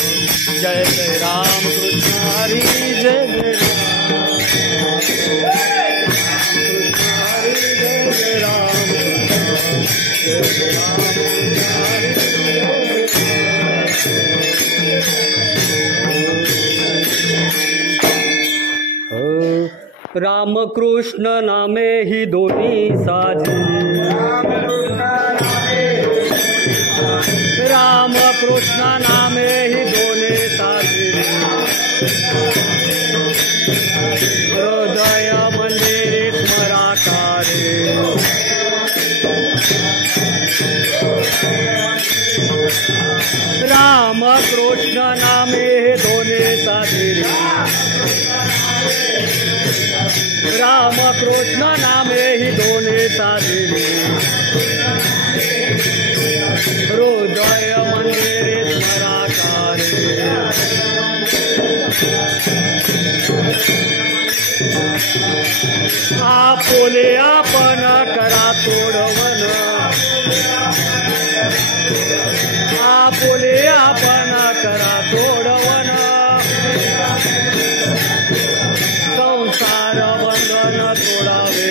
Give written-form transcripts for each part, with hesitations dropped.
जय जय राम कृष्ण हरि जय जय राम कृष्ण नामे ही दोन्ही साजी राम कृष्ण नामे ही दोन्ही साजी हृदय मंदिरे स्मराकारे राम कृष्ण नामे ही दोन्ही साजी राम कृष्ण नामे ही दोन्ही साधिरे हृदय मंदिरे स्मराकारे आपोले आपण करा तोडवन आपोले आपण करा तोडवन संसार बंधन तोडावे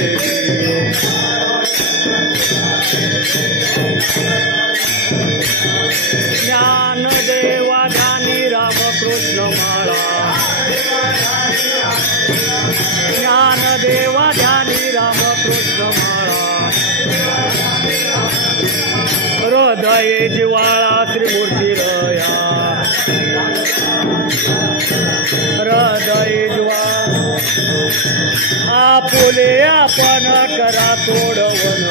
ज्ञान देवा ध्यानी रामकृष्ण माळा ज्ञान देवा ध्यानी रामकृष्ण माळा हृदये जिवाळा श्रीमूर्ती रया हृदये जिवाळा आपुले आपण करा तोडवन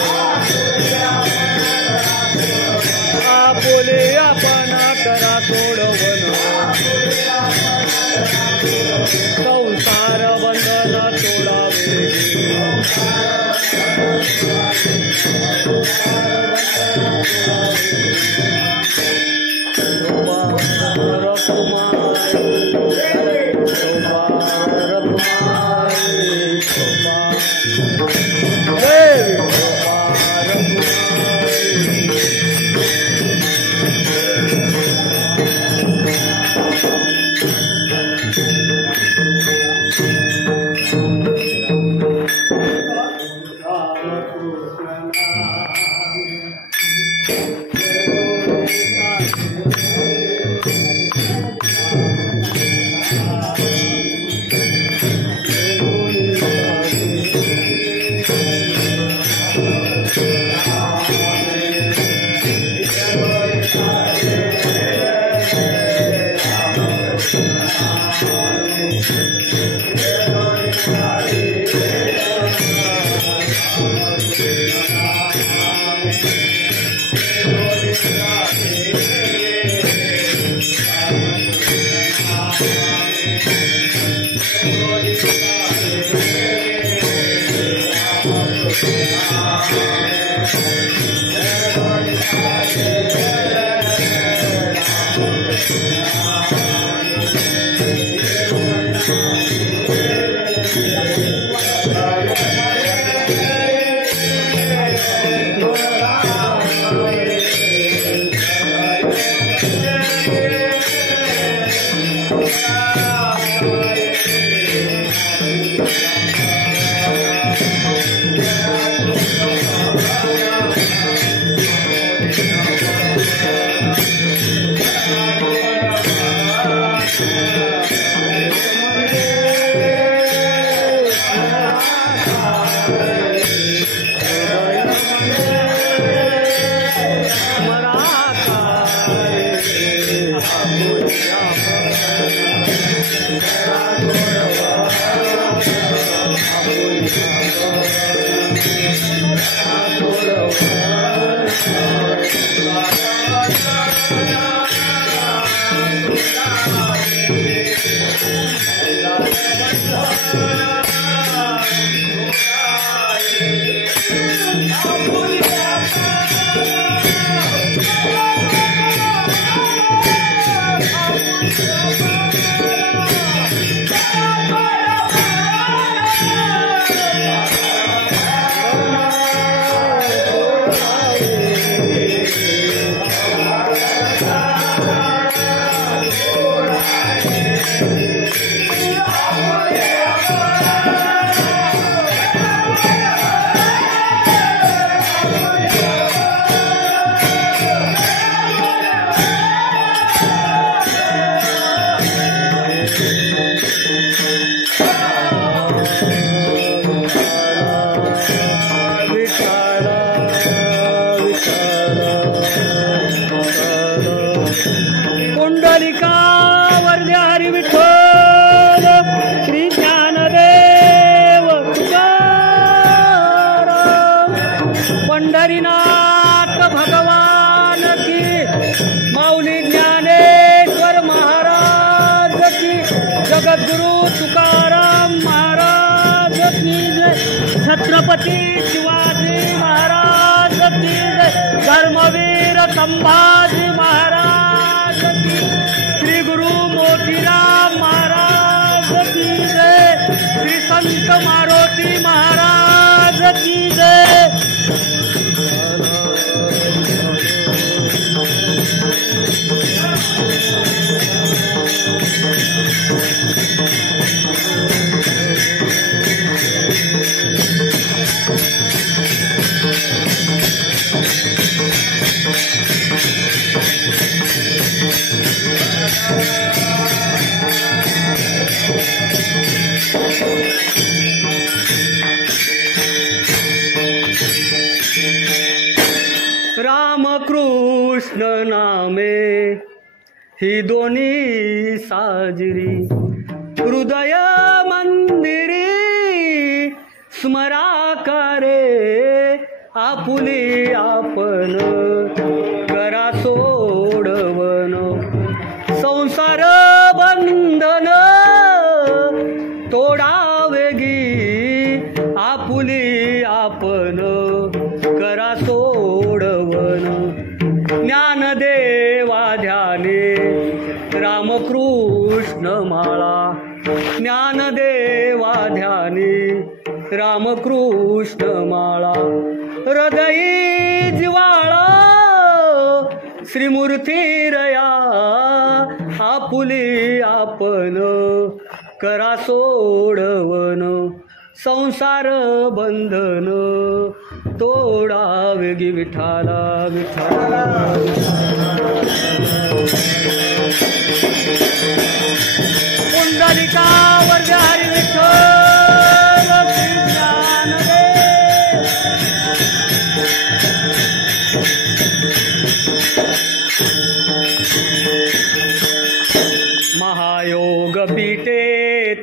आपुले आपण करा तोडवन संसार बंधन तोडावे पुंडलिका वरदे हरी विठ्ठल श्री ज्ञानदेव तुकाराम पंढरीनाथ भगवान की माऊली ज्ञानेश्वर महाराज की जगद्गुरु तुकाराम महाराज की जय छत्रपती शिवाजी महाराज की जय धर्मवीर संभाजी महाराज की श्री गुरु मोतीराम महाराज की जय श्री संत मारुती महाराज की जय रामकृष्ण नामे ही दोन्ही साजरी हृदय मंदिरी स्मराकारे आपुले आपण करा सोडवन संसार बंधन तोडावेगी आपुले आपण करा सोडवन ज्ञानदेवा ध्याने रामकृष्ण माळा ज्ञानदेवा ध्याने रामकृष्ण माळा हृदयी जिवाळा श्रीमूर्तीरया आपुले आपण करा सोडवन संसार बंधन तोडावेगी विठाला विठाला पुंडलिका वरदे हरी विठ्ठल श्री ज्ञानदेव महायोग पीठे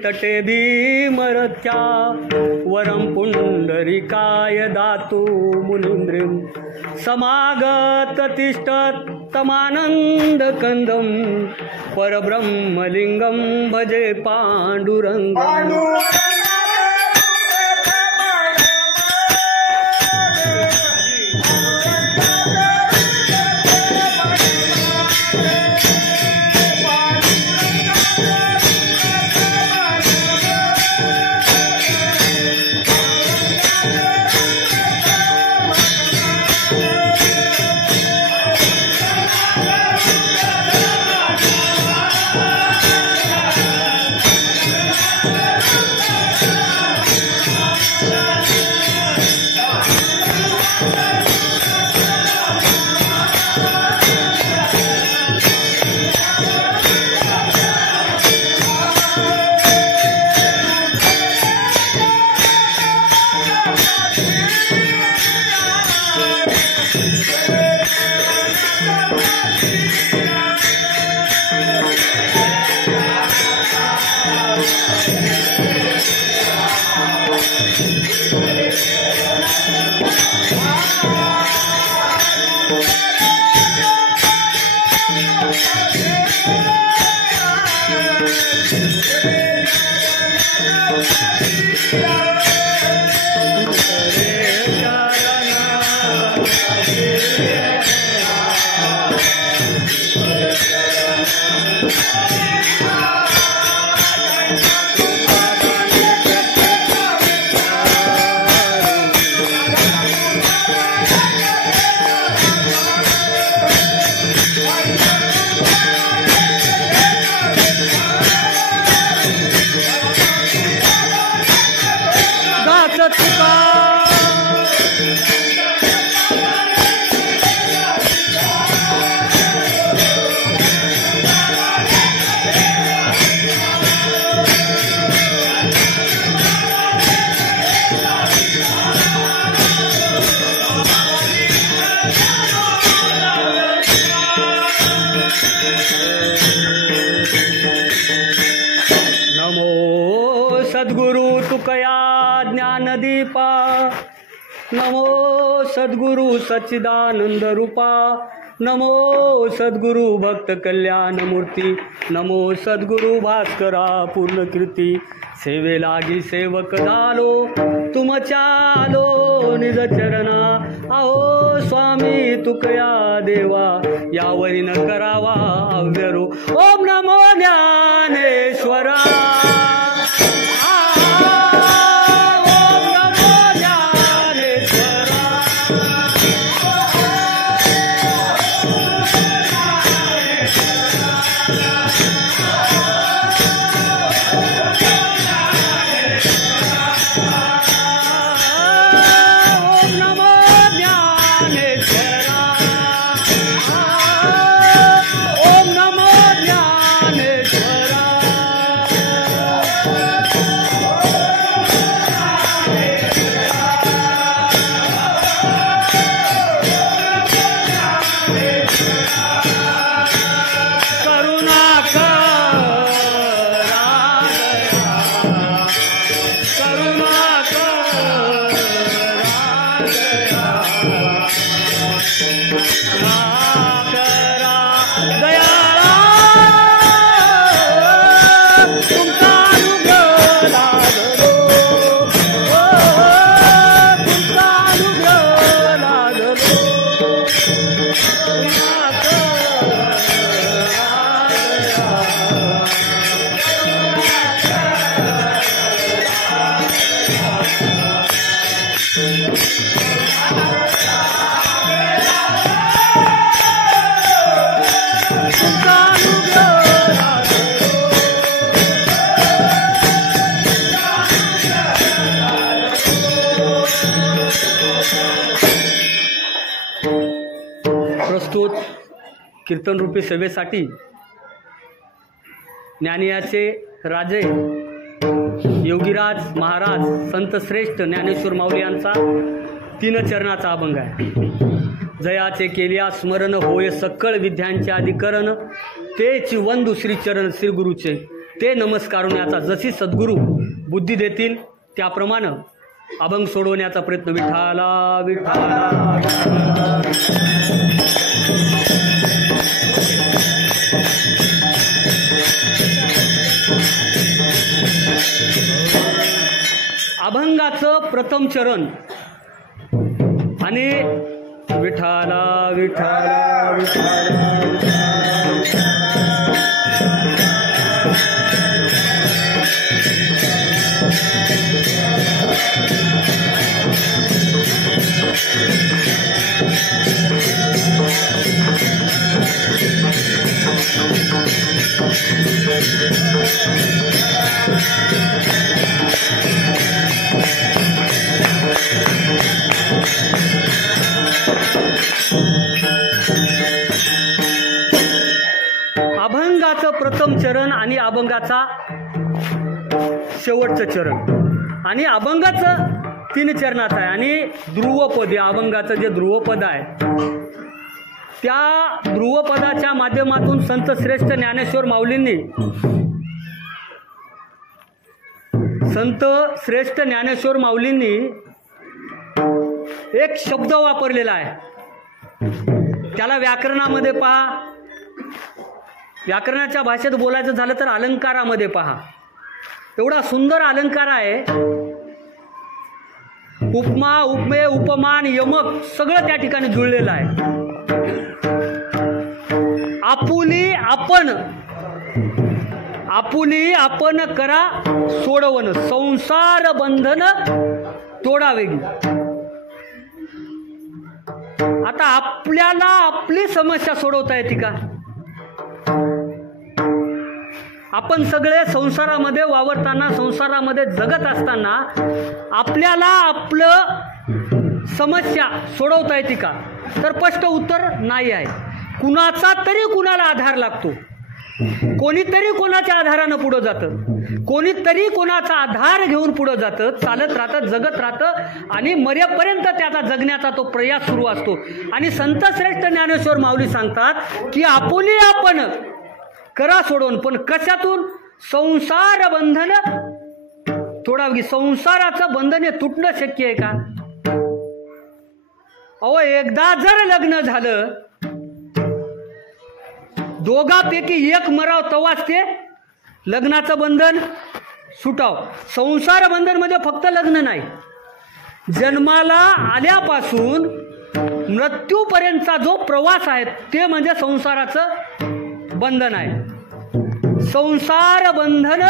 तटे भीमरथ्या वरम पुंडरिकाय दातु मुनीन्द्रिं समागत तिष्ठत तमानंद कंदम परब्रह्मलिंगम भजे पांडुरंगम सद्गुरु तुकया ज्ञानदीपा, नमो सद्गुरु सच्चिदानंद रूपा, नमो सद्गुरु भक्त कल्याण मूर्ती, नमो सद्गुरु भास्करा पूर्ण कीर्ती. सेवे लागी सेवक झालो तुमच्या आलो निज चरणा, अहो स्वामी तुकया देवा यावरी न करावा अव्यरू. ओम नमो ज्ञानेश्वरा. प्रस्तुत कीर्तन रूपी सेवेसाठी ज्ञानियाचे राजे योगीराज महाराज संत श्रेष्ठ ज्ञानेश्वर माऊली यांचा 3 चरणाचा अभंग आहे. जयाचे केलिया स्मरण होय सकळ विद्यांचे अधिकरण, तेच वंदू श्री चरण श्री गुरुचे, ते नमस्कारून याचा जशी सद्गुरू बुद्धी देतील त्याप्रमाणे अभंग सोडवण्याचा प्रयत्न. विठाला विठाला. अभंगाचं प्रथम चरण आणि विठाला विठाला विठाला. अभंगाचं प्रथम चरण आणि अभंगाचा शेवटचं चरण आणि अभंगाचं 3 चरणाचं आहे आणि ध्रुवपद या अभंगाचं जे ध्रुवपद आहे त्या ध्रुवपदाच्या माध्यमातून संत श्रेष्ठ ज्ञानेश्वर माऊलींनी एक शब्द वापरलेला आहे. त्याला व्याकरणामध्ये पहा, व्याकरणाच्या भाषेत बोलायचं झालं तर अलंकारामध्ये पहा. एवढा सुंदर अलंकार आहे. उपमा, उपमेय, उपमान, यमक सगळं त्या ठिकाणी जुळलेलं आहे. आपुली आपण करा सोडवण, संसार बंधन तोडावेगी. आता आपल्याला आपली समस्या सोडवता येते का? आपण सगळे संसारामध्ये वावरताना, संसारामध्ये जगत असताना आपल्याला आपलं समस्या सोडवता येते का? तर स्पष्ट उत्तर नाही आहे. कुणाचा तरी कुणाला आधार लागतो. कोणीतरी कोणाच्या आधारानं पुढं जातं, कोणीतरी कोणाचा आधार घेऊन पुढं जातं, चालत राहतं, जगत राहतं आणि मरेपर्यंत त्याचा जगण्याचा तो प्रयास सुरू असतो. आणि संत श्रेष्ठ ज्ञानेश्वर माऊली सांगतात की आपुली आपण करा सोडवून, पण कशातून? संसार बंधन तोडावे. संसाराचं बंधन हे तुटणं शक्य आहे का? अहो, एकदा जर लग्न झालं, दोघांपैकी एक मराव तेव्हाच ते लग्नाचं बंधन सुटाव. संसार बंधन म्हणजे फक्त लग्न नाही, जन्माला आल्यापासून मृत्यूपर्यंतचा जो प्रवास आहे ते म्हणजे संसाराचं बंधन आहे. संसार बंधन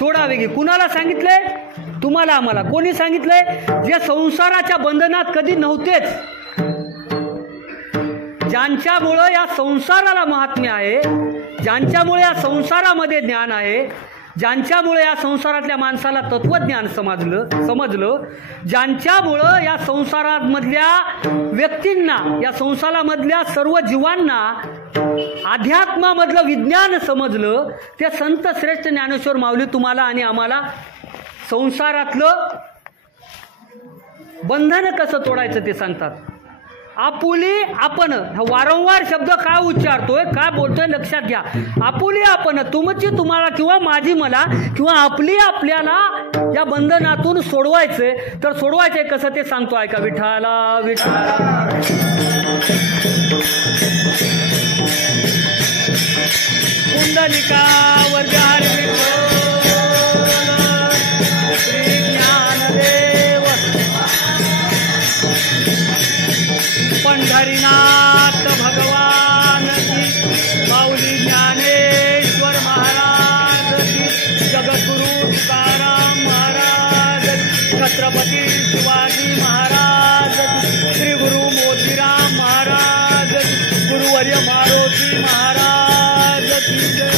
तोडावे की. कुणाला सांगितलंय? तुम्हाला आम्हाला. कोणी सांगितलंय? जे संसाराच्या बंधनात कधी नव्हतेच, ज्यांच्यामुळं या संसाराला महात्म्य आहे, ज्यांच्यामुळे या संसारामध्ये ज्ञान आहे, ज्यांच्यामुळे या संसारातल्या माणसाला तत्वज्ञान समजलं, ज्यांच्यामुळं या संसारामधल्या व्यक्तींना, या संसारामधल्या सर्व जीवांना अध्यात्मामधलं विज्ञान समजलं, ते संत श्रेष्ठ ज्ञानेश्वर माऊली तुम्हाला आणि आम्हाला संसारातलं बंधन कसं तोडायचं ते सांगतात. आपुली आपण, वारंवार शब्द काय उच्चारतोय, काय बोलतोय लक्षात घ्या. आपुली आपण, तुमची तुम्हाला किंवा माझी मला किंवा आपली आपल्याला या बंधनातून सोडवायचंय. तर सोडवायचंय कसं ते सांगतो, ऐका. विठाला विठाला कुंडलिका वर्गार श्री ज्ञानदेव पंढरीनाथ भगवान की, माऊली ज्ञानेश्वर महाराज की, जगद्गुरु तुकाराम महाराज, छत्रपती शिवाजी महाराज, श्री गुरु मोतीराम महाराज, गुरुवर्य मारोती महाराज की जय.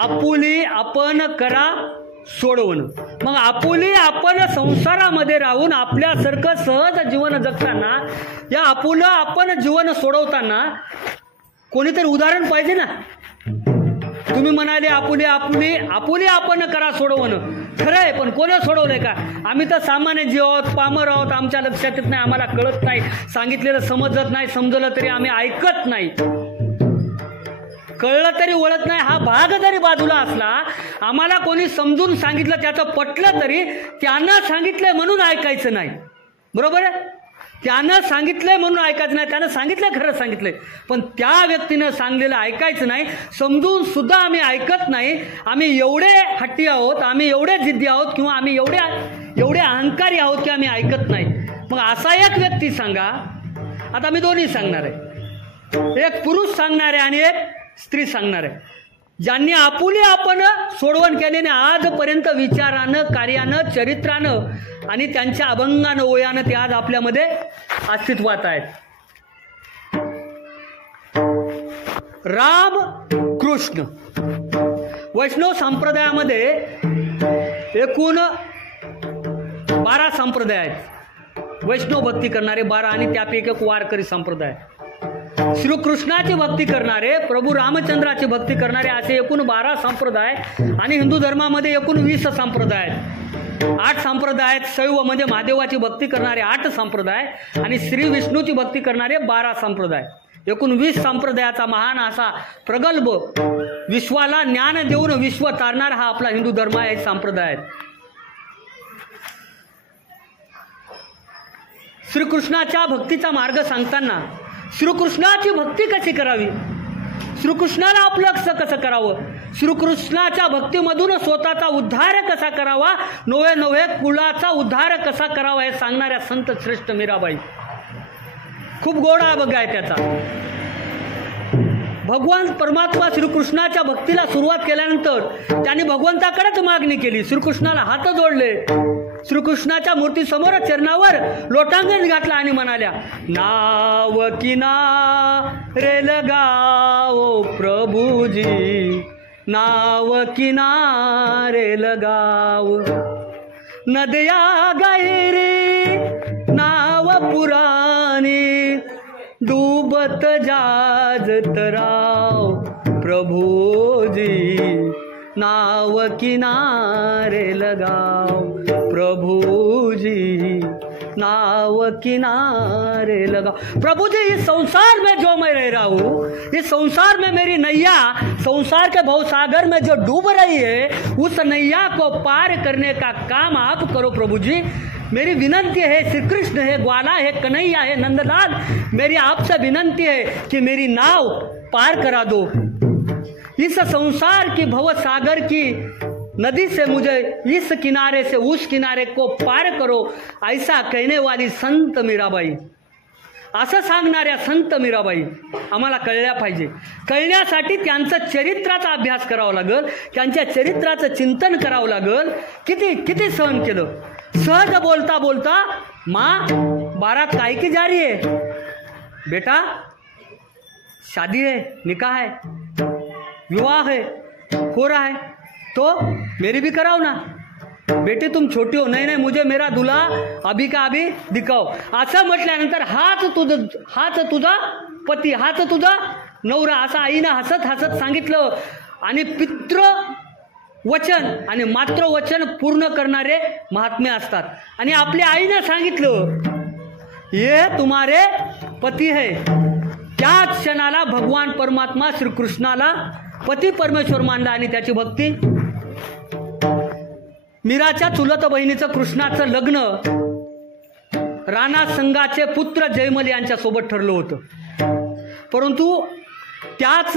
आपुली आपण करा सोडवून. मग आपुली आपण संसारामध्ये राहून आपल्यासारखं सहज जीवन जगताना, या आपुलं आपण जीवन सोडवताना कोणीतरी उदाहरण पाहिजे ना. तुम्ही म्हणाले आपुली आपुली आपुली आपण करा सोडवणं. खरं आहे, पण कोणी सोडवलंय का? आम्ही तर सामान्य जीव आहोत, पामर आहोत, आमच्या लक्षात येत नाही, आम्हाला कळत नाही, सांगितलेलं समजत नाही, समजलं तरी आम्ही ऐकत नाही, कळलं तरी वळत नाही. हा भाग जरी बाजूला असला, आम्हाला कोणी समजून सांगितलं, त्याचं पटलं तरी त्यानं सांगितलंय म्हणून ऐकायचं नाही. बरोबर आहे? त्यानं सांगितलंय म्हणून ऐकायचं नाही. त्यानं सांगितलंय, खरं सांगितलंय, पण त्या व्यक्तीनं सांगलेलं ऐकायचं नाही. समजून सुद्धा आम्ही ऐकत नाही. आम्ही एवढे हट्टी आहोत, आम्ही एवढे जिद्दी आहोत, किंवा आम्ही एवढे अहंकारी आहोत की आम्ही ऐकत नाही. मग असा एक व्यक्ती सांगा. आता मी दोन्ही सांगणार आहे, एक पुरुष सांगणार आहे आणि एक स्त्री सांगणार आहे. ज्यांनी आपुली आपण सोडवण केल्याने आजपर्यंत विचारानं, कार्यानं, चरित्रानं आणि त्यांच्या अभंगानं, ओयानं ते आज आपल्यामध्ये अस्तित्वात आहेत. राम कृष्ण. वैष्णव संप्रदायामध्ये एकूण 12 संप्रदाय आहेत. वैष्णव भक्ती करणारे 12 आणि त्यापैकी एक वारकरी संप्रदाय. श्रीकृष्णाची भक्ती करणारे, प्रभू रामचंद्राची भक्ती करणारे असे एकूण 12 संप्रदाय. आणि हिंदू धर्मामध्ये एकूण 20 संप्रदाय आहेत. 8 संप्रदाय आहेत. शैव म्हणजे महादेवाची भक्ती करणारे 8 संप्रदाय आणि श्री विष्णूची भक्ती करणारे 12 संप्रदाय. एकूण 20 संप्रदायाचा महान असा प्रगल्भ, विश्वाला ज्ञान देऊन विश्व तारणारा हा आपला हिंदू धर्म आहे, संप्रदाय आहेत. श्रीकृष्णाच्या भक्तीचा मार्ग सांगताना श्रीकृष्णाची भक्ती कशी करावी, श्रीकृष्णाला आपलं कसं करावं, श्रीकृष्णाच्या भक्तीमधून स्वतःचा उद्धार कसा करावा, नवे नवे कुळाचा उद्धार कसा करावा हे सांगणाऱ्या संत श्रेष्ठ मीराबाई. खूप गोड अभंग आहे त्याचा. भगवान परमात्मा श्रीकृष्णाच्या भक्तीला सुरुवात केल्यानंतर त्यांनी भगवंताकडेच मागणी केली. श्रीकृष्णाला हात जोडले, श्रीकृष्णाच्या मूर्तीसमोर चरणावर लोटांगण घातला आणि म्हणाल्या, नाव किनारे लगाओ प्रभुजी, नाव किनारे लगाओ, नदिया गहिरी नाव पुरानी, डूबत जाजत राव प्रभुजी, नाव किनारे लगाओ प्रभुजी, नाव किनारे लगाओ। प्रभु जी, इस संसार में जो मैं रह रहा हूँ, इस संसार में मेरी नैया संसार के भवसागर में जो डूब रही है, उस नैया को पार करने का काम आप करो प्रभु जी। मेरी विनंती है, श्री कृष्ण है, ग्वाला है, कन्हैया है, नंदलाल, मेरी आपसे विनंती है कि मेरी नाव पार करा दो। इस संसार की भवसागर की नदी से मुझे इस किनारे से उस किनारे को पार करो, ऐसा कहने वाली संत मीराबाई, असं सांगणाऱ्या संत मीराबाई आम्हाला कळल्या पाहिजे। कळण्यासाठी त्यांचं चरित्राचा अभ्यास करावा लागेल, त्यांच्या चरित्राचं चिंतन करावं लागेल। किती किती सहन केलं। सहज बोलता बोलता, माँ बारात काय की जा रही है बेटा, शादी है, निकाह है, विवाह है, हो रहा है, तो मेरी भी कराओ ना। बेटे तुम छोटी हो, नहीं नहीं मुझे मेरा दूल्हा अभी का अभी दिखाओ। असं म्हटल्यानंतर हाच तुझा पती, हाच तुझा नवरा, असं आईनं हसत हसत सांगितलं। आणि पितृ वचन आणि मात्र वचन पूर्ण करणारे महात्मे असतात। आणि आपल्या आईनं सांगितलं, ये तुम्हारे पती है। त्याच क्षणाला भगवान परमात्मा श्रीकृष्णाला पती परमेश्वर मानला आणि त्याची भक्ती। मीराच्या चुलत बहिणीचं कृष्णाचं लग्न राणा संगाचे पुत्र जयमल यांच्या सोबत ठरलं होतं। परंतु त्याच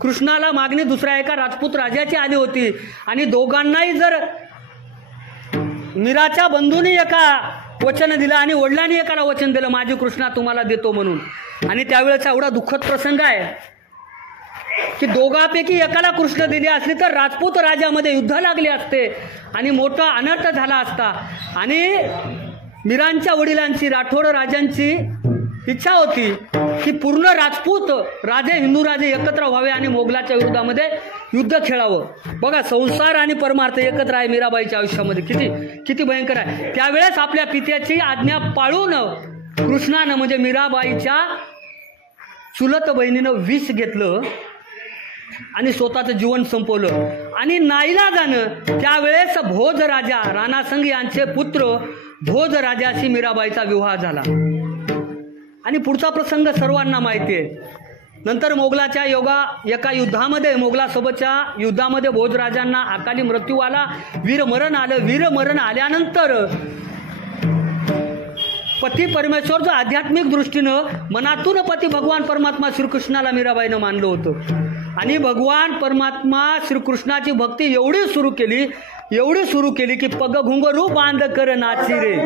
कृष्णाला मागणी दुसऱ्या एका राजपूत राजाची आली होती आणि दोघांनाही जर मीराच्या बंधूंनी एका वचन दिलं आणि वडिलांनी एकाला वचन दिलं, माझी कृष्णा तुम्हाला देतो म्हणून। आणि त्यावेळेचा एवढा दुःखद प्रसंग आहे की दोघांपैकी एकाला कृष्ण दिली असली तर राजपूत राजामध्ये युद्ध लागले असते आणि मोठा अनर्थ झाला असता। आणि मीरांच्या वडिलांची, राठोड राजांची इच्छा होती की पूर्ण राजपूत राजे, हिंदू राजे एकत्र व्हावे आणि मोगलाच्या विरोधामध्ये युद्ध खेळावं। बघा, संसार आणि परमार्थ एकत्र आहे मीराबाईच्या आयुष्यामध्ये, किती किती भयंकर आहे। त्यावेळेस आपल्या पित्याची आज्ञा पाळून कृष्णानं म्हणजे मीराबाईच्या चुलत बहिणीनं विष घेतलं आणि स्वतःचं जीवन संपवलं। आणि नाईलाजानं त्यावेळेस भोज राजा राणासंग यांचे पुत्र भोज राजाशी मीराबाईचा विवाह झाला। आणि पुढचा प्रसंग सर्वांना माहिती आहे। नंतर मोगलाच्या एका युद्धामध्ये, मोगलासोबतच्या युद्धामध्ये भोजराजांना अकाली मृत्यू आला, वीरमरण आलं। वीरमरण आल्यानंतर पती परमेश्वर जो आध्यात्मिक दृष्टीनं मनातून पती भगवान परमात्मा श्रीकृष्णाला मीराबाईनं मानलं होतं। आणि भगवान परमात्मा श्रीकृष्णाची भक्ती एवढी सुरू केली की पग घुंगरू बांध कर नाची रे,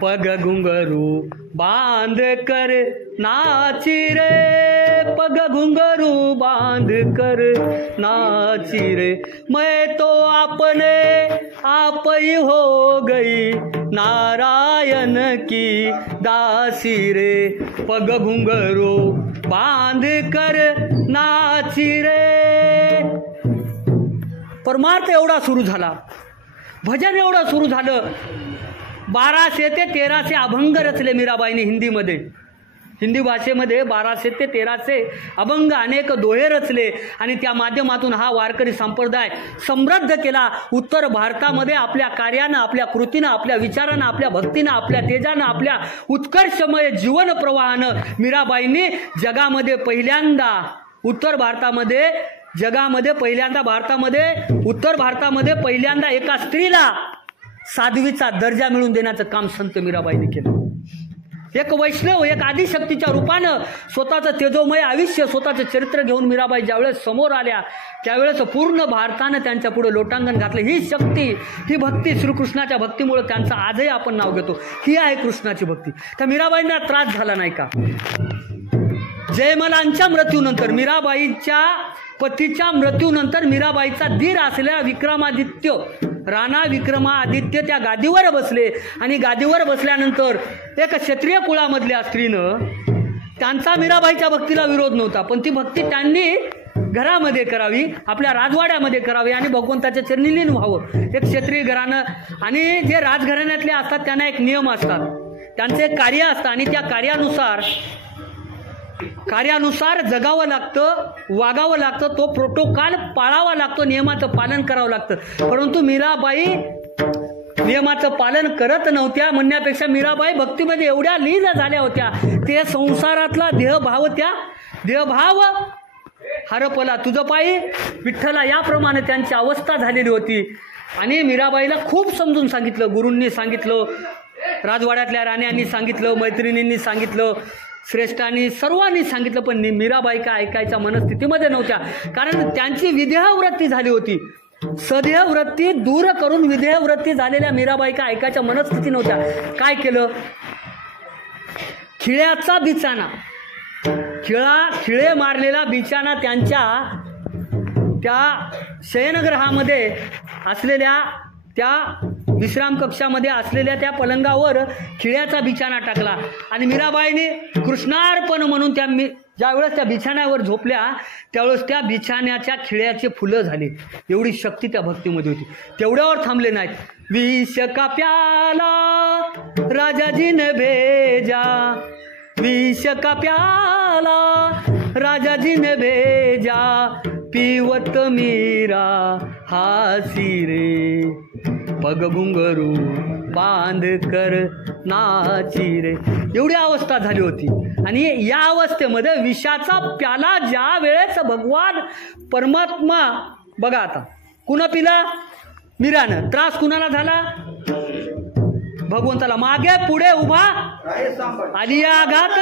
पग घुंगरू बांध कर नाची रे, पग घुंगरू बांध कर नाची रे। मैं तो अपने आप ही हो गई नारायण की दासी रे, पग घुंगरू बांध कर नाची रे। परमार्थ एवढा सुरू झाला, भजन एवढं सुरू झालं। 1200 ते 1300 अभंग रचले मीराबाईंनी हिंदीमध्ये, हिंदी भाषेमध्ये 1200 ते 1300 अभंग, अनेक दोहे रचले आणि त्या माध्यमातून हा वारकरी संप्रदाय समृद्ध केला। उत्तर भारतामध्ये आपल्या कार्यानं, आपल्या कृतीनं, आपल्या विचारानं, आपल्या भक्तीनं, आपल्या तेजानं, आपल्या उत्कर्षमय जीवन प्रवाहानं मीराबाईंनी जगामध्ये पहिल्यांदा उत्तर भारतामध्ये एका स्त्रीला साध्वीचा दर्जा मिळवून देण्याचं काम संत मीराबाईंनी केलं। एक वैष्णव, एक आदिशक्तीच्या रूपानं स्वतःचं तेजोमय आयुष्य, स्वतःचं चरित्र घेऊन मीराबाई ज्यावेळेस समोर आल्या त्यावेळेस पूर्ण भारतानं त्यांच्या पुढे लोटांगण घातलं। ही शक्ती, ही भक्ती श्रीकृष्णाच्या भक्तीमुळे त्यांचं आजही आपण नाव घेतो, ही आहे कृष्णाची भक्ती। त्या मीराबाईंना त्रास झाला नाही का? जयमलांच्या मृत्यूनंतर मीराबाईच्या पतीच्या मृत्यूनंतर मीराबाईचा धीर असलेला विक्रमादित्य राणा विक्रमादित्य त्या गादीवर बसले आणि गादीवर बसल्यानंतर एक क्षत्रिय कुळामधल्या स्त्रीनं, त्यांचा मीराबाईच्या भक्तीला विरोध नव्हता, पण ती भक्ती त्यांनी घरामध्ये करावी, आपल्या राजवाड्यामध्ये करावी आणि भगवंताच्या चरणी लीन व्हावं. एक क्षत्रिय घराणं आणि जे राजघराण्यातले असतात त्यांना एक नियम असतात, त्यांचं एक कार्य असतं आणि त्या कार्यानुसार जगावं लागतं, वागावं लागतं, तो प्रोटोकॉल पाळावा लागतो, नियमाचं पालन करावं लागतं. परंतु मीराबाई नियमाचं पालन करत नव्हत्या म्हणण्यापेक्षा मीराबाई भक्तीमध्ये एवढ्या लीन झाल्या होत्या, ते संसारातला देहभाव हरपला तुझं पायी विठ्ठला, याप्रमाणे त्यांची अवस्था झालेली होती. आणि मीराबाईला खूप समजून सांगितलं, गुरूंनी सांगितलं, राजवाड्यातल्या राण्यांनी सांगितलं, मैत्रिणींनी सांगितलं, श्रेष्ठांनी, सर्वांनी सांगितलं, पण मीराबाई काय ऐकायच्या मनस्थितीमध्ये नव्हत्या. कारण त्यांची विदेह वृत्ती झाली होती. सदेह वृत्ती दूर करून विदेह वृत्ती झालेल्या मीराबाई काय ऐकायच्या मनस्थिती नव्हत्या. काय केलं? खिळ्याचा बिछाना, खिळे मारलेला बिछाना त्यांच्या त्या शयनगृहामध्ये असलेल्या, त्या विश्राम कक्षामध्ये असलेल्या त्या पलंगावर खिळ्याचा बिछाना टाकला आणि मीराबाईने कृष्णार्पण म्हणून ज्यावेळेस त्या बिछाण्यावर झोपल्या त्यावेळेस त्या बिछाण्याच्या खिळ्याचे फुलं झाले. एवढी शक्ती त्या भक्तीमध्ये होती. तेवढ्यावर थांबले नाहीत. विष का प्याला राजाजीने भेजा, विष का प्याला राजाजीने भेजा, पिवत मीरा हासी रे, पग घुंगरू बांध कर नाची रे. एवढी अवस्था झाली होती. आणि या अवस्थेमध्ये विषाचा प्याला ज्या वेळेस भगवान परमात्मा, बघा आता कुणा पिला? मीरानं. त्रास कुणाला झाला? भगवंताला. मागे पुढे उभा आली आघात,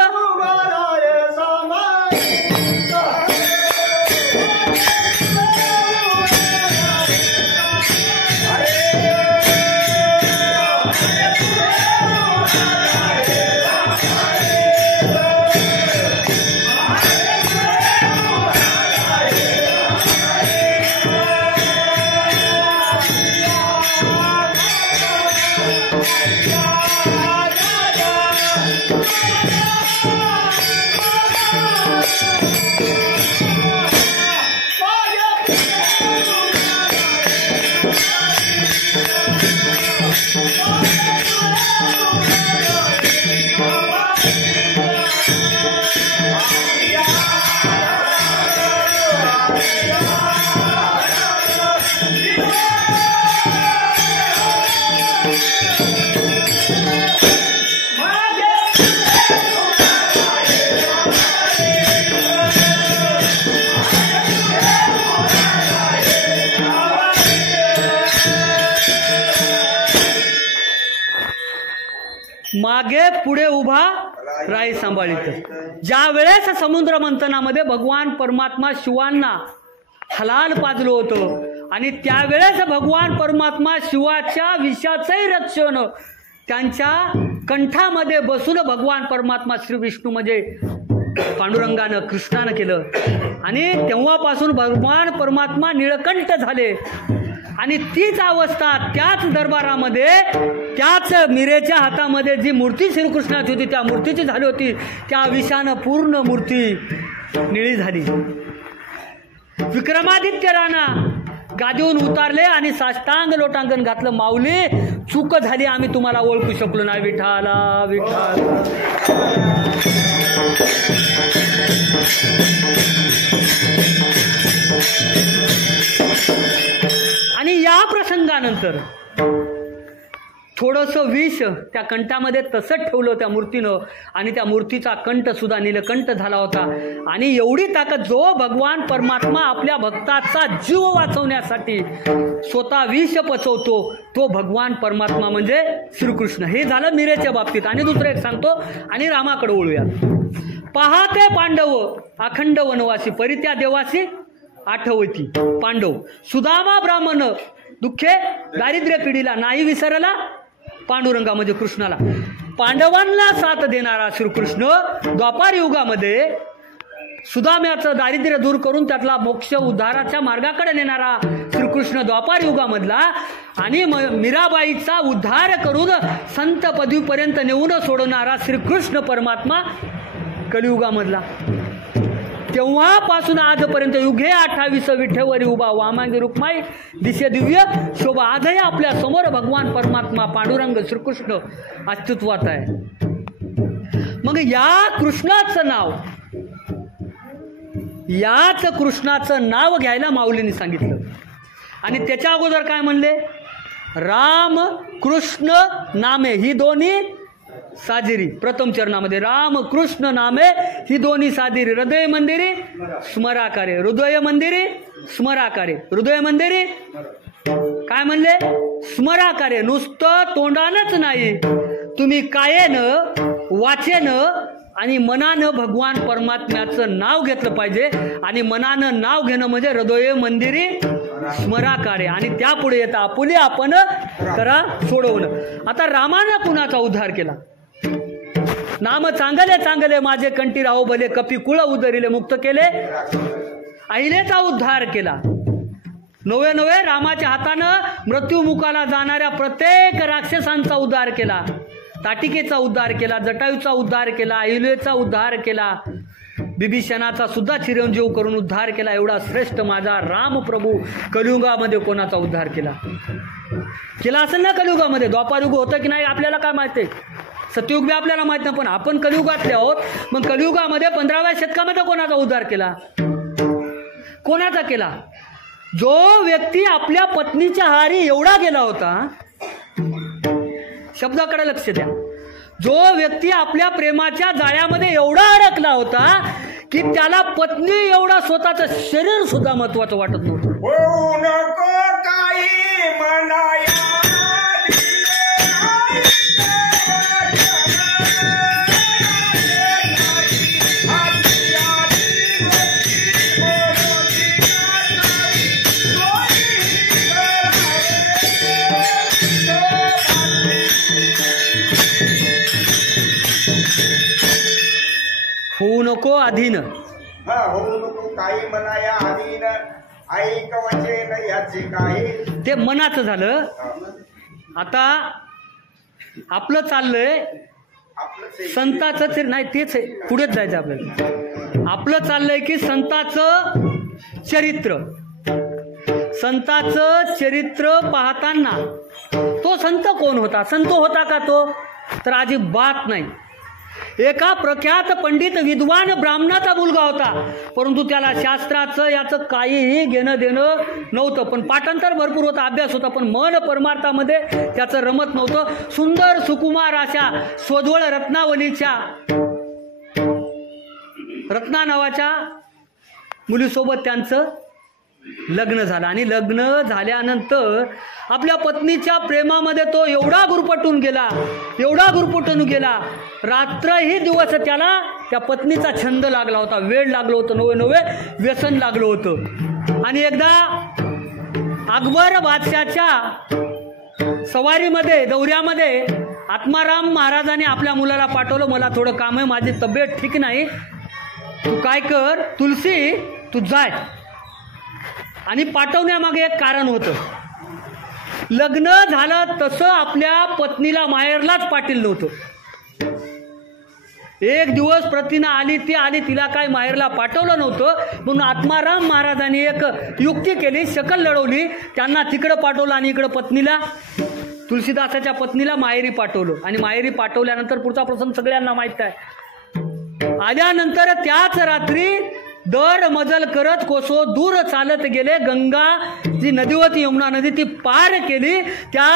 मागे पुढे उभा राई सांभाळीत. ज्या वेळेस समुद्र मंथनामध्ये भगवान परमात्मा शिवांना हलाल पाजलं होतं आणि त्यावेळेस भगवान परमात्मा शिवाच्या विषाचंही रक्षण त्यांच्या कंठामध्ये बसून भगवान परमात्मा श्री विष्णू म्हणजे पांडुरंगानं, कृष्णानं केलं. आणि तेव्हापासून भगवान परमात्मा निळकंठ झाले. आणि तीच अवस्था त्याच दरबारामध्ये, त्याच मीरेच्या हातामध्ये जी मूर्ती श्रीकृष्णाची होती त्या मूर्तीची झाली होती. त्या विषानं पूर्ण मूर्ती निळी झाली. विक्रमादित्य राणा गादीहून उतारले आणि साष्टांग लोटांगण घातलं. माऊली, चूक झाली, आम्ही तुम्हाला ओळखू शकलो नाही. विठाला विठाला. आणि या प्रसंगानंतर थोडंसं विष त्या कंठामध्ये तसंच ठेवलं त्या मूर्तीनं आणि त्या मूर्तीचा कंठ सुद्धा नीलकंठ झाला होता. आणि एवढी ताकद, जो भगवान परमात्मा आपल्या भक्ताचा जीव वाचवण्यासाठी स्वतः विष पचवतो तो भगवान परमात्मा म्हणजे श्रीकृष्ण. हे झालं मीरेच्या बाबतीत. आणि दुसरं एक सांगतो आणि रामाकडे वळूयात. पहाते पांडव अखंड वनवासी, परित्या देवासी आठवती पांडव. सुदामा ब्राह्मण दुःखे दारिद्र्य पिढीला, नाही विसरला पांडुरंगा म्हणजे कृष्णाला. पांडवांना साथ देणारा श्रीकृष्ण द्वापार युगामध्ये सुदाम्याचं दारिद्र्य दूर करून त्यातला मोक्ष उद्धाराच्या मार्गाकडे नेणारा श्रीकृष्ण द्वापार युगामधला आणि मीराबाईचा उद्धार करून संत पदवीपर्यंत नेऊन सोडणारा श्रीकृष्ण परमात्मा कलियुगामधला. तेव्हापासून आजपर्यंत युगे 28 विठेवरी उभा वामांगी रुक्माई दिशे दिव्य शोभा. आजही आपल्या समोर भगवान परमात्मा पांडुरंग श्रीकृष्ण अस्तित्वात आहे. मग या कृष्णाचं नाव, याच कृष्णाचं नाव घ्यायला माऊलींनी सांगितलं. आणि त्याच्या अगोदर काय म्हणले? राम कृष्ण नामे ही दोन्ही साजिरी. प्रथम चरणामध्ये राम कृष्ण नामे ही दोन्ही साजिरी. हृदय मंदिरी स्मराकारे, हृदय मंदिरी स्मराकारे, हृदय मंदिरी काय म्हणले? स्मराकारे. नुसतं तोंडानच नाही, तुम्ही कायेनं वाचेनं आणि मनानं भगवान परमात्म्याचं नाव घेतलं पाहिजे. आणि मनानं नाव घेणं म्हणजे हृदय मंदिरी स्मराकारे. आणि त्यापुढे येतं आपुले आपण करा सोडवणं. आता रामानं कुणाचा उद्धार केला? नाम चांगले चांगले माझे कंठी राहो भले, कपी कुळ उदरिले मुक्त केले, अहिलेचा उद्धार केला. नवे नवे रामाच्या हातानं मृत्यूमुखाला जाणाऱ्या प्रत्येक राक्षसांचा उद्धार केला. ताटिकेचा उद्धार केला, जटायूचा उद्धार केला, अहिलेचा उद्धार केला, बिभीषणाचा सुद्धा चिरंजीव करून उद्धार केला. एवढा श्रेष्ठ माझा राम प्रभू कलियुगामध्ये कोणाचा उद्धार केला? केला असेल ना कलियुगामध्ये. द्वापारयुग होतं की नाही आपल्याला काय माहिती आहे, सतयुग बी आपल्याला माहित नाही, पण आपण कलियुगातले आहोत. मग कलियुगामध्ये 15व्या शतकामध्ये कोणाचा उद्धार केला? कोणाचा केला? जो व्यक्ती आपल्या पत्नीच्या हारी एवढा गेला होता, शब्दाकडे लक्ष द्या, जो व्यक्ती आपल्या प्रेमाच्या जाळ्यामध्ये एवढा अडकला होता की त्याला पत्नी एवढा स्वतःचं शरीर सुद्धा महत्वाचं वाटत नव्हतं. होऊ नको अधीन, होऊ नको काही मनाया अधीन, ऐक वचन याचे काही. ते मनाचं झालं. आता आपलं चाललंय संताचं नाही, तेच आहे, पुढेच जायचं आपल्याला. आपलं चाललंय की संताचं चरित्र. संताचं चरित्र पाहताना तो संत कोण होता? संत होता का तो? तर अजिबात नाही. एका प्रख्यात पंडित विद्वान ब्राह्मणाचा मुलगा होता, परंतु त्याला शास्त्राचं याचं काहीही घेणं देणं नव्हतं. पण पाठांतर भरपूर होता, अभ्यास होता, पण मन परमार्थामध्ये त्याचं रमत नव्हतं. सुंदर सुकुमार अशा सोज्वळ रत्नावलीच्या रत्ना नावाच्या मुलीसोबत त्यांचं लग्न झालं. आणि लग्न झाल्यानंतर आपल्या पत्नीच्या प्रेमामध्ये तो एवढा गुरफटून गेला, एवढा गुरफटून गेला. रात्रही दिवस त्याला त्या पत्नीचा छंद लागला होता, वेळ लागलं होतं, नवे नवे व्यसन लागलं होतं. आणि एकदा अकबर बादशाच्या सवारीमध्ये दौऱ्यामध्ये आत्माराम महाराजांनी आपल्या मुलाला पाठवलं, मला थोडं काम आहे, माझी तब्येत ठीक नाही, तू काय कर, तुलसी तू जाय. आणि पाठवण्यामागे एक कारण होतं. लग्न झालं तसं आपल्या पत्नीला माहेरलाच पाटील नव्हतं. एक दिवस प्रतीनं आली, ती आली, तिला काय माहेरला पाठवलं नव्हतं. म्हणून आत्माराम महाराजांनी एक युक्ती केली, शकल लढवली, त्यांना तिकडं पाठवलं आणि इकडं पत्नीला, तुलसीदासाच्या पत्नीला माहेरी पाठवलं. आणि माहेरी पाठवल्यानंतर पुढचा प्रसंग सगळ्यांना माहीत आहे. आल्यानंतर त्याच रात्री दर मजल करत कोसो दूर चालत गेले. गंगा जी नदी होती, यमुना नदी, ती पार केली. त्या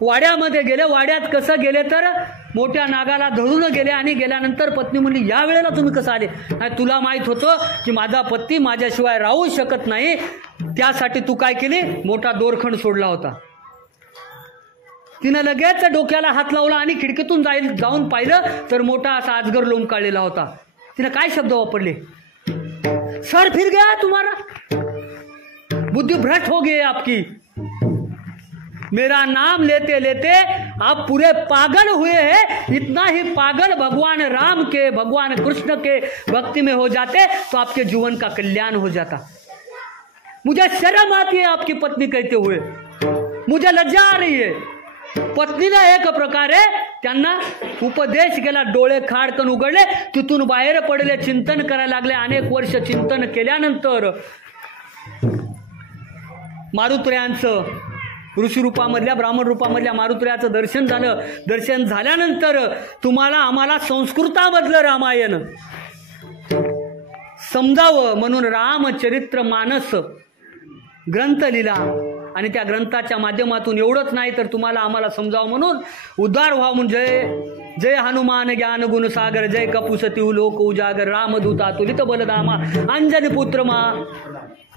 वाड्यामध्ये गेले. वाड्यात कसं गेले तर मोठ्या नागाला धरून गेले. आणि गेल्यानंतर पत्नी म्हणली, या वेळेला तुम्ही कसं आले? नाही, तुला माहीत होतं की माझा पती माझ्याशिवाय राहू शकत नाही, त्यासाठी तू काय केली? मोठा दोरखंड सोडला होता. तिनं लगेच डोक्याला हात लावला आणि खिडकीतून जाऊन पाहिलं तर मोठा असा अजगर लोंबकाळलेला होता. तिनं काय शब्द वापरले? सर फिर गया तुम्हारा, बुद्धि भ्रष्ट हो गई आपकी. मेरा नाम लेते लेते आप पूरे पागल हुए हैं, इतना ही पागल भगवान राम के, भगवान कृष्ण के भक्ति में हो जाते तो आपके जीवन का कल्याण हो जाता। मुझे शर्म आती है आपकी पत्नी कहते हुए, मुझे लज्जा आ रही है। पत्नीला एक प्रकारे त्यांना उपदेश केला, डोळे खाडकन उघडले, तिथून बाहेर पडले, चिंतन करायला लागले। अनेक वर्ष चिंतन केल्यानंतर मारुत्र्यांचं ऋषी रूपामधल्या, ब्राह्मण रूपामधल्या मारुत्र्याचं दर्शन झालं। दर्शन झाल्यानंतर तुम्हाला आम्हाला संस्कृतामधलं रामायण समजावं म्हणून रामचरित्र मानस ग्रंथ लिहिला आणि त्या ग्रंथाच्या माध्यमातून एवढंच नाही तर तुम्हाला आम्हाला समजावं म्हणून उद्धार व्हावं म्हणून जय जय हनुमान ज्ञान गुण सागर, जय कपुसती लोक उजागर, रामदूत अतुलित बलधामा, अंजनी पुत्र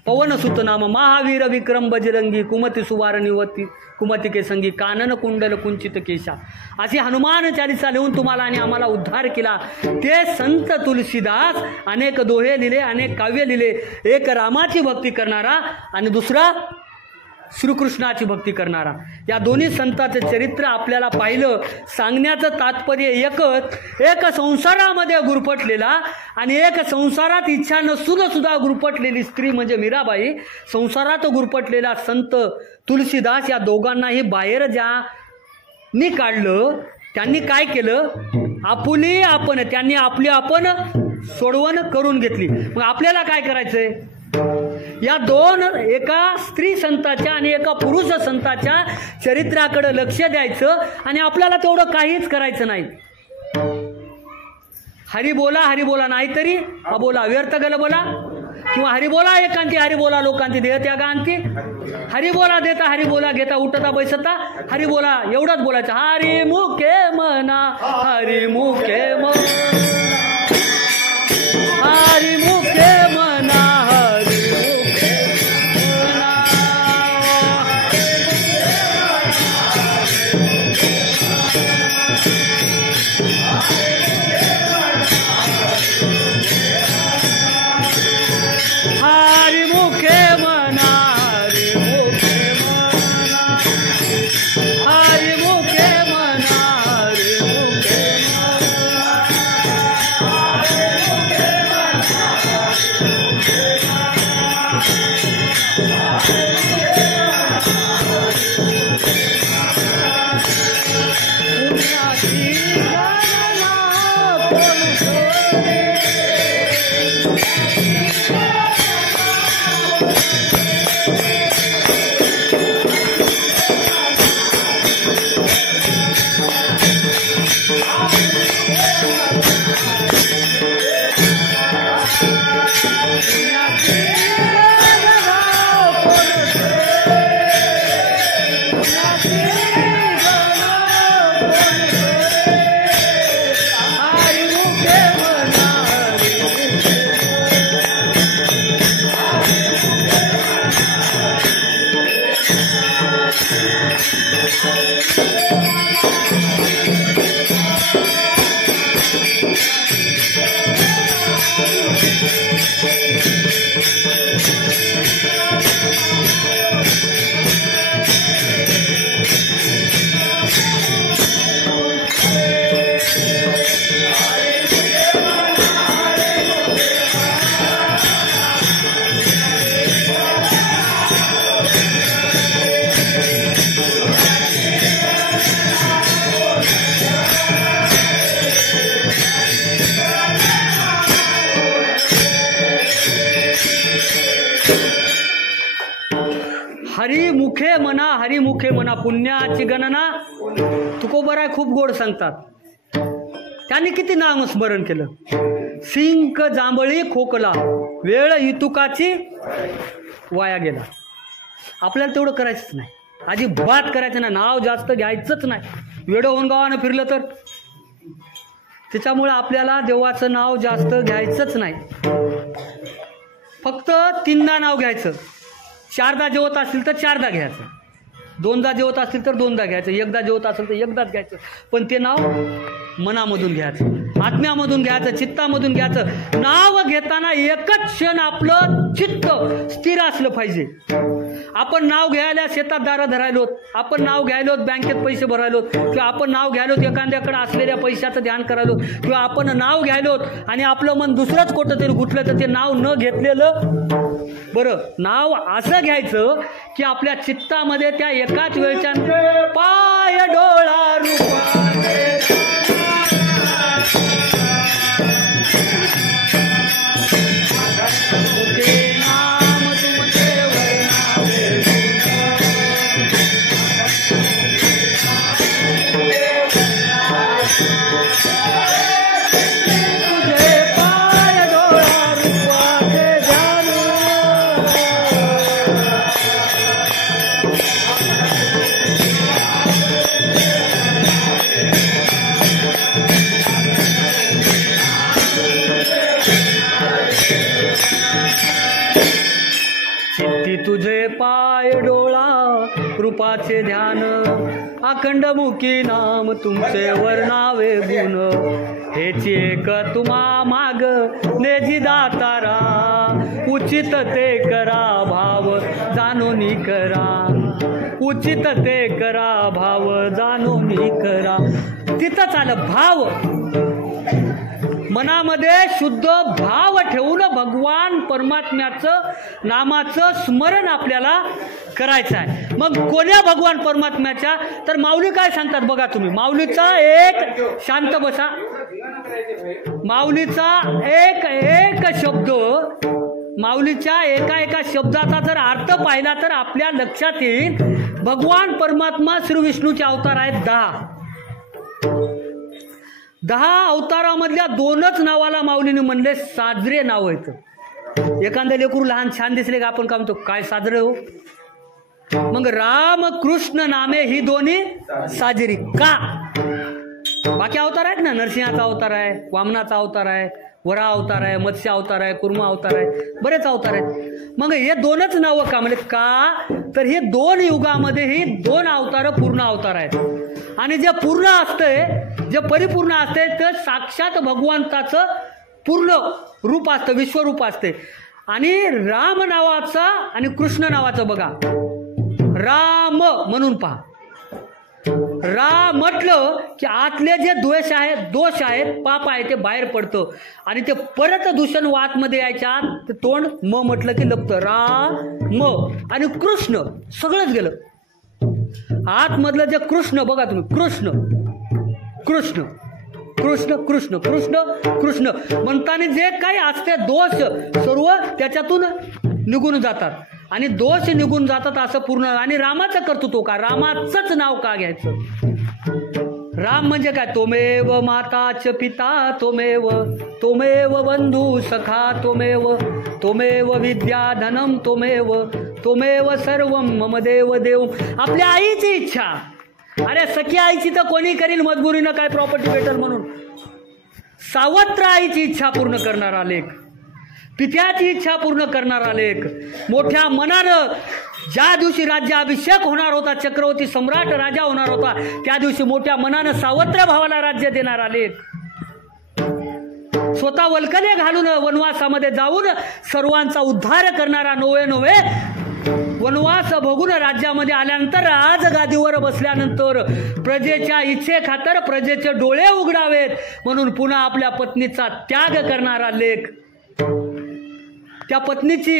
पवन सुत नाम, महावीर विक्रम बजरंगी, कुमति सुवार निवती कुमति के संगी, कानन कुंडल कुंचित केशा, अशी हनुमान चालिसा लिहून तुम्हाला आणि आम्हाला उद्धार केला। ते संत तुलसीदास अनेक दोहे लिहिले, अनेक काव्य लिहिले, एक रामाची भक्ती करणारा आणि दुसरा श्रीकृष्णाची भक्ती करणारा। या दोन्ही संतांचं चरित्र आपल्याला पाहिलं। सांगण्याचं तात्पर्य एकच, एक संसारामध्ये गुरफटलेला आणि एक संसारात इच्छा नसून सुद्धा गुरफटलेली स्त्री म्हणजे मीराबाई, संसारात गुरफटलेला संत तुलसीदास, या दोघांनाही बाहेर ज्यांनी काढलं त्यांनी काय केलं, आपुली आपण, त्यांनी आपली आपण सोडवण करून घेतली। मग आपल्याला काय करायचंय, या दोन, एका स्त्री संताच्या आणि एका पुरुष संताच्या चरित्राकडे लक्ष द्यायचं आणि आपल्याला तेवढं काहीच करायचं नाही। हरिबोला नाहीतरी अबोला व्यर्थ गल बोला, किंवा हरिबोला एकांती, हरिबोला लोकांची देह त्यागांती, हरिबोला देता हरिबोला घेता उठता बैसता, हरिबोला एवढंच बोलायचं। हरी मुखे मना, हरी मुखे मना, हरी मुखे मना, हरिमुखे म्हणा, हरिमुखे म्हणा, पुण्याची गणना तुकोबराय खूप गोड सांगतात। त्यांनी किती नामस्मरण केलं, सिंक जांभळी खोकला, वेळ इतुकाची वाया गेला। आपल्याला तेवढं करायचंच नाही, अजिबात करायचं नाही, नाव जास्त घ्यायचंच नाही। वेळ होऊन गावानं फिरलं तर त्याच्यामुळे आपल्याला देवाचं नाव जास्त घ्यायचंच नाही, फक्त 3दा नाव घ्यायचं। 4दा जेवत असेल तर 4दा घ्यायचं, दोनदा जेवत असतील तर दोनदा घ्यायचं, एकदा जेवत असेल तर एकदाच घ्यायचं, पण ते नाव मनामधून घ्यायचं, आत्म्यामधून घ्यायचं, चित्तामधून घ्यायचं. नाव घेताना एकच क्षण आपलं चित्त स्थिर असलं पाहिजे. आपण नाव घ्यायला शेतात दारं धरायलोत, आपण नाव घ्यायलोत बँकेत पैसे भरायलोत, किंवा आपण नाव घ्यायलोत एखाद्याकडे असलेल्या पैशाचं ध्यान करायलोत, किंवा आपण नाव घ्यायलोत आणि आपलं मन दुसरंच कुठं तरी गुंतलं, तर ते नाव न घेतलेलं बरं. नाव असं घ्यायचं की आपल्या चित्तामध्ये त्या एकाच वेळच्या पाय डोळा रूपाचे तुझे पाय डोळा रूपाचे ध्यान, अखंड मुखी नाम तुमचे वर्णावे गुण, हेची एक तुम्हा माग नेजी दातारा, उचित ते करा भाव जाणून करा, उचित ते करा भाव जाणून करा. तिथंच आलं भाव. मनामध्ये शुद्ध भाव ठेवून भगवान परमात्म्याचं नामाचं स्मरण आपल्याला करायचं आहे. मग कोण्या भगवान परमात्म्याच्या? तर माऊली काय सांगतात बघा तुम्ही. माऊलीचा एक, शांत बसा, माऊलीचा एक शब्द, माऊलीच्या एका शब्दाचा जर अर्थ पाहिला तर आपल्या लक्षात येईल. भगवान परमात्मा श्री विष्णूचे अवतार आहेत 10 अवतारामधल्या 2च नावाला माऊलीने म्हणले साजरे नाव आहेत. एखादं लेकरू लहान छान दिसले का आपण काय म्हणतो, काय साजरे हो. मग राम कृष्ण नामे ही दोन्ही साजरी का? बाकी अवतार आहेत ना, नरसिंहाचा अवतार आहे, वामनाचा अवतार आहे, वरा अवतार आहे, मत्स्य अवतार आहे, कुर्मा अवतार आहे, बरेच अवतार आहेत. मग हे 2च नावं का म्हणजे का? तर हे 2 युगामध्ये ही 2 अवतार पूर्ण अवतार आहेत. आणि जे पूर्ण असतंय, जे परिपूर्ण असते तर साक्षात भगवंताचं पूर्ण रूप असतं, विश्वरूप असते. आणि राम नावाचा आणि कृष्ण नावाचं बघा, राम म्हणून पहा. राम म्हटलं की आतले जे दोष आहेत, पाप आहे ते बाहेर पडतं आणि ते परत दूषण वातमध्ये यायच्या ते तोंड म म्हटलं की लपतं. राम आणि कृष्ण सगळंच गेलं. आतमधलं जे कृष्ण बघा तुम्ही, कृष्ण कृष्ण कृष्ण कृष्ण कृष्ण कृष्ण म्हणताना जे काही असते दोष सर्व त्याच्यातून निघून जातात आणि दोष निघून जातात असं पूर्ण. आणि रामाचं कर्तृत्व का? रामाचंच नाव का घ्यायचं? राम म्हणजे काय? तोमेव माताच पिता तोमेव, तोमेव बंधू सखा तोमेव, तोमेव विद्या धनम तोमेव, तोमेव सर्वम मम देव देव. आपल्या आईची इच्छा, अरे सखी आईची तर कोणी करील मजबुरीनं काय प्रॉपर्टी भेटल म्हणून. सावत्र आईची इच्छा पूर्ण करणारा लेख, पित्याची इच्छा पूर्ण करणारा लेख, मोठ्या मनानं ज्या दिवशी राज्याभिषेक होणार होता, चक्रवर्ती सम्राट राजा होणार होता, त्या दिवशी मोठ्या मनानं सावत्र भावाला राज्य देणारा लेख, स्वतः वल्कले घालून वनवासामध्ये जाऊन सर्वांचा उद्धार करणारा, नोवे वनवास भोगून राज्यामध्ये आल्यानंतर राजगादीवर बसल्यानंतर प्रजेच्या इच्छेखातर प्रजेचे डोळे उघडावेत म्हणून पुन्हा आपल्या पत्नीचा त्याग करणारा लेख, त्या पत्नीची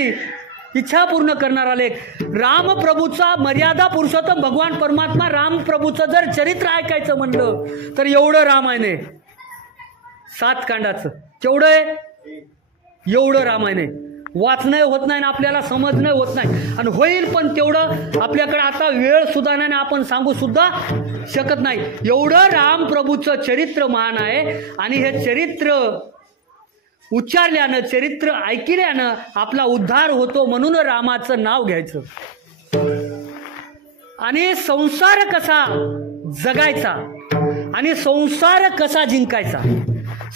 इच्छा पूर्ण करणारा लेख. रामप्रभूचा मर्यादा पुरुषोत्तम भगवान परमात्मा रामप्रभूचं जर चरित्र ऐकायचं म्हणलं तर एवढं रामायण आहे, 7 कांडाचं. केवढं आहे? एवढं रामायण आहे. वाचणं होत नाही ना आपल्याला, समजणं होत नाही, आणि होईल पण तेवढं आपल्याकडे आता वेळ सुद्धा नाही, आपण सांगू सुद्धा शकत नाही. एवढं रामप्रभूचं चरित्र महान आहे. आणि हे चरित्र उच्चारल्यानं, चरित्र ऐकल्यानं आपला उद्धार होतो म्हणून रामाचं नाव घ्यायचं. आणि संसार कसा जगायचा आणि संसार कसा जिंकायचा,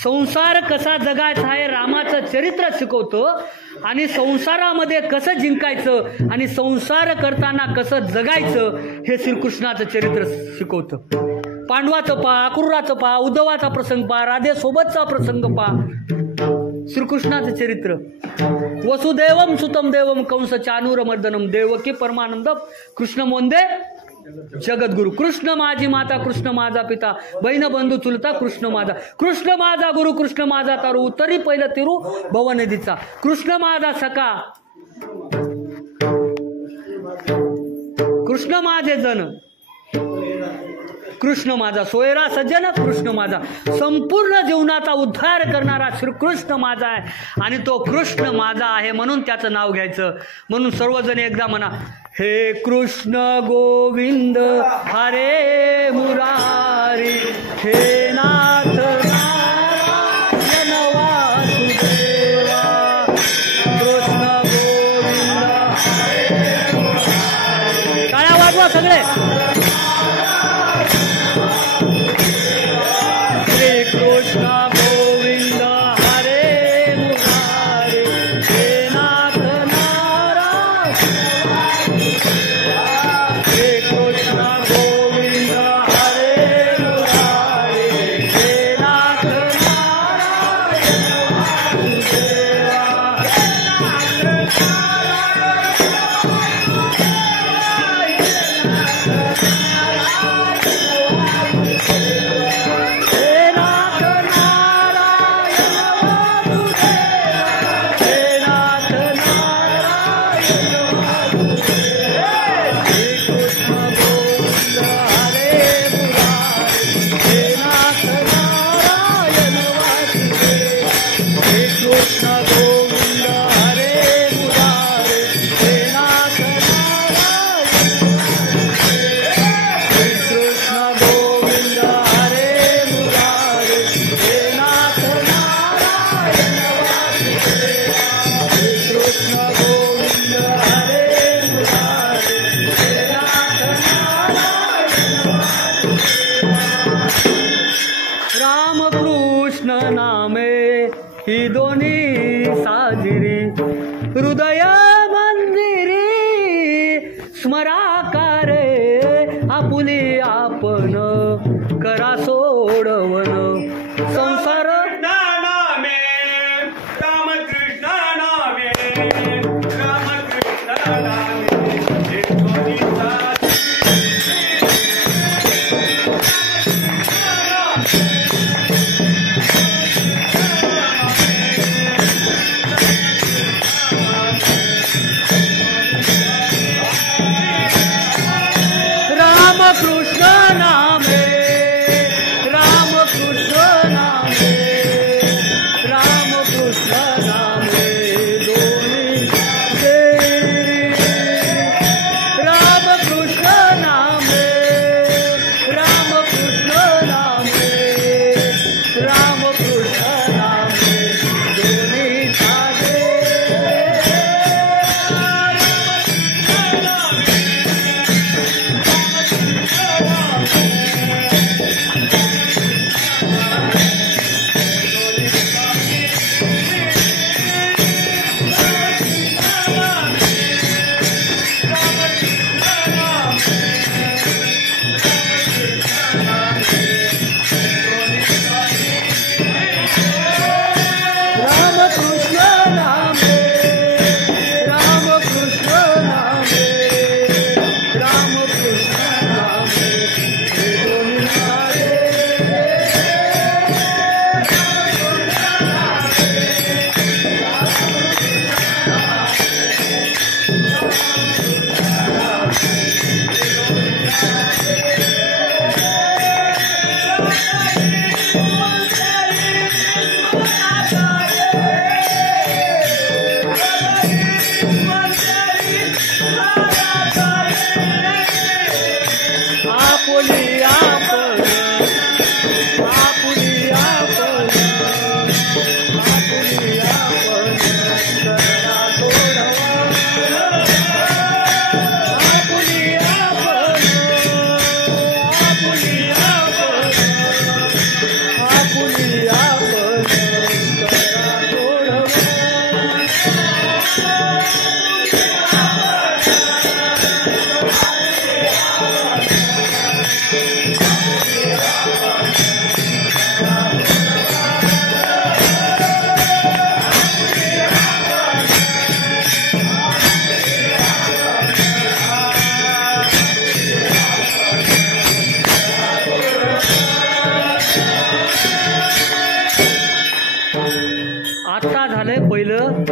संसार कसा जगायचा हे रामाचं चरित्र शिकवतं. आणि संसारामध्ये कसं जिंकायचं आणि संसार करताना कसं जगायचं हे श्रीकृष्णाचं चरित्र शिकवतं. पांडवाचं पहा, अक्रूराचं पहा, उद्धवाचा प्रसंग पहा, राधेसोबतचा प्रसंग पहा. श्रीकृष्णाचं चरित्र. वसुदेवम सुतम देवम कंस चाणूरमर्दनम देवकी परमानंदम कृष्ण मोंदे जगद्गुरु. कृष्ण माझी माता, कृष्ण माझा पिता, बहीण बंधू चुलता, कृष्ण माझा गुरु, कृष्ण माझा तारू, उत्तरी पहिलं तिरू भवनदीचा, कृष्ण माझा सखा, कृष्ण माझे जन, कृष्ण माझा सोयरा सज्जन, कृष्ण माझा संपूर्ण जीवनाचा उद्धार करणारा श्रीकृष्ण माझा आहे. आणि तो कृष्ण माझा आहे म्हणून त्याचं नाव घ्यायचं. म्हणून सर्वजण एकदा म्हणा, हे कृष्ण गोविंद हरे मुरारी, हे नाथ नारायण वासुदेवा, कृष्ण गोविंद हरे मुरारी. टाळ्या वाजवा सगळे. कृष्ण गोविंद हरे मुरारी, हे नाथ नारायण, हे कृष्ण गोविंद हरे मुरारी, हे नाथ नारायण ही दोन्ही साजिरी, हृदय मंदिरी स्मराकारे, आपुली आपण करा सोडवन, संसार नामे रामकृष्ण नामे, रामकृष्ण नामे, हे दोन्ही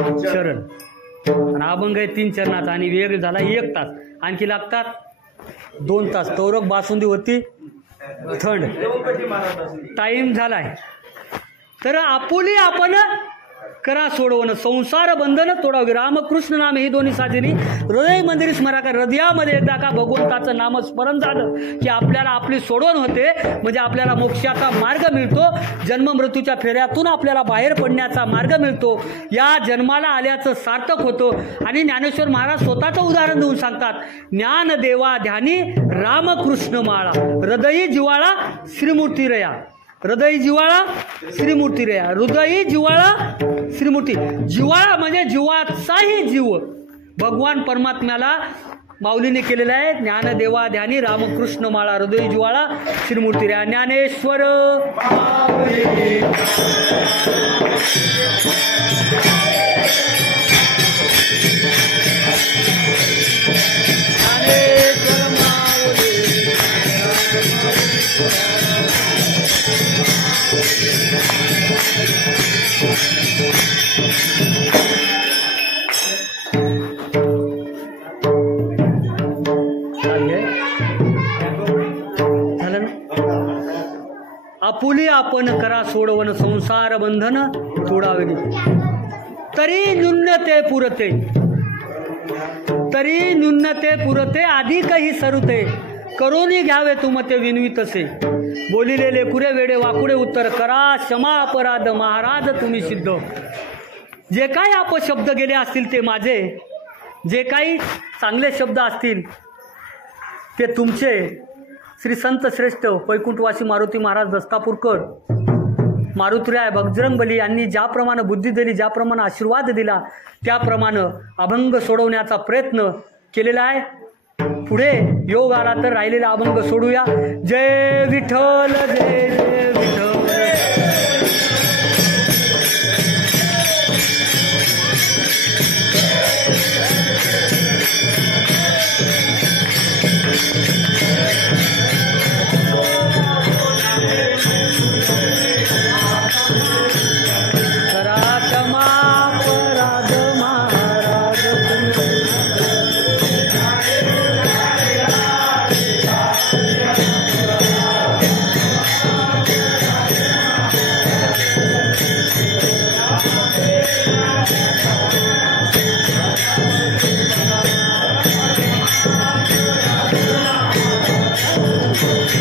चरण आणि अभंग आहे 3 चरणाचा आणि वेळ झाला 1 तास आणखी लागतात 2 तास तौरक बासुंदी होती थंड टाइम झालाय तर आपुली आपण करा सोडवणं संसार बंधन तोडावे रामकृष्ण नाम ही दोन्ही साधनी हृदय मंदिर स्मरा का हृदयामध्ये एकदा का भगवंताचं नामस्मरण झालं की आपल्याला आपली सोडवण होते म्हणजे आपल्याला मोक्षाचा मार्ग मिळतो जन्म मृत्यूच्या फेऱ्यातून आपल्याला बाहेर पडण्याचा मार्ग मिळतो या जन्माला आल्याचं सार्थक होतं आणि ज्ञानेश्वर महाराज स्वतःचं उदाहरण देऊन सांगतात ज्ञान देवा ध्यानी रामकृष्ण माळा हृदयी जिवाळा श्रीमूर्ती रया हृदय जिवाळा श्रीमूर्ती रे हृदयी जिवाळा श्रीमूर्ती जिवाळा म्हणजे जीवाचाही जीव भगवान परमात्म्याला माऊलीने केलेला आहे ज्ञानदेवा ध्यानी रामकृष्ण माळा हृदय जिवाळा श्रीमूर्ती रे ज्ञानेश्वर आपुली आपण करा सोडवण संसार बंधन तोडावे तरी न्यूनते पुरते अधिकही सरुते करोनी घ्यावे तुमते विनवितसे बोलिलेले कुरे वेडे वाकुडे उत्तर करा क्षमा अपराध महाराज तुम्ही सिद्ध जे काही अपशब्द गेले असतील ते माझे जे काही चांगले शब्द असतील ते तुमचे श्री संत श्रेष्ठ वैकुंठवासी मारुती महाराज दस्तापूरकर मारुतीराय बजरंगबली यांनी ज्याप्रमाणे बुद्धी दिली ज्याप्रमाणे आशीर्वाद दिला त्याप्रमाणे अभंग सोडवण्याचा प्रयत्न केलेला आहे पुढे योग आला तर राहिलेला अभंग सोडूया जय विठ्ठल जय जय विठ्ठल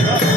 Thank you.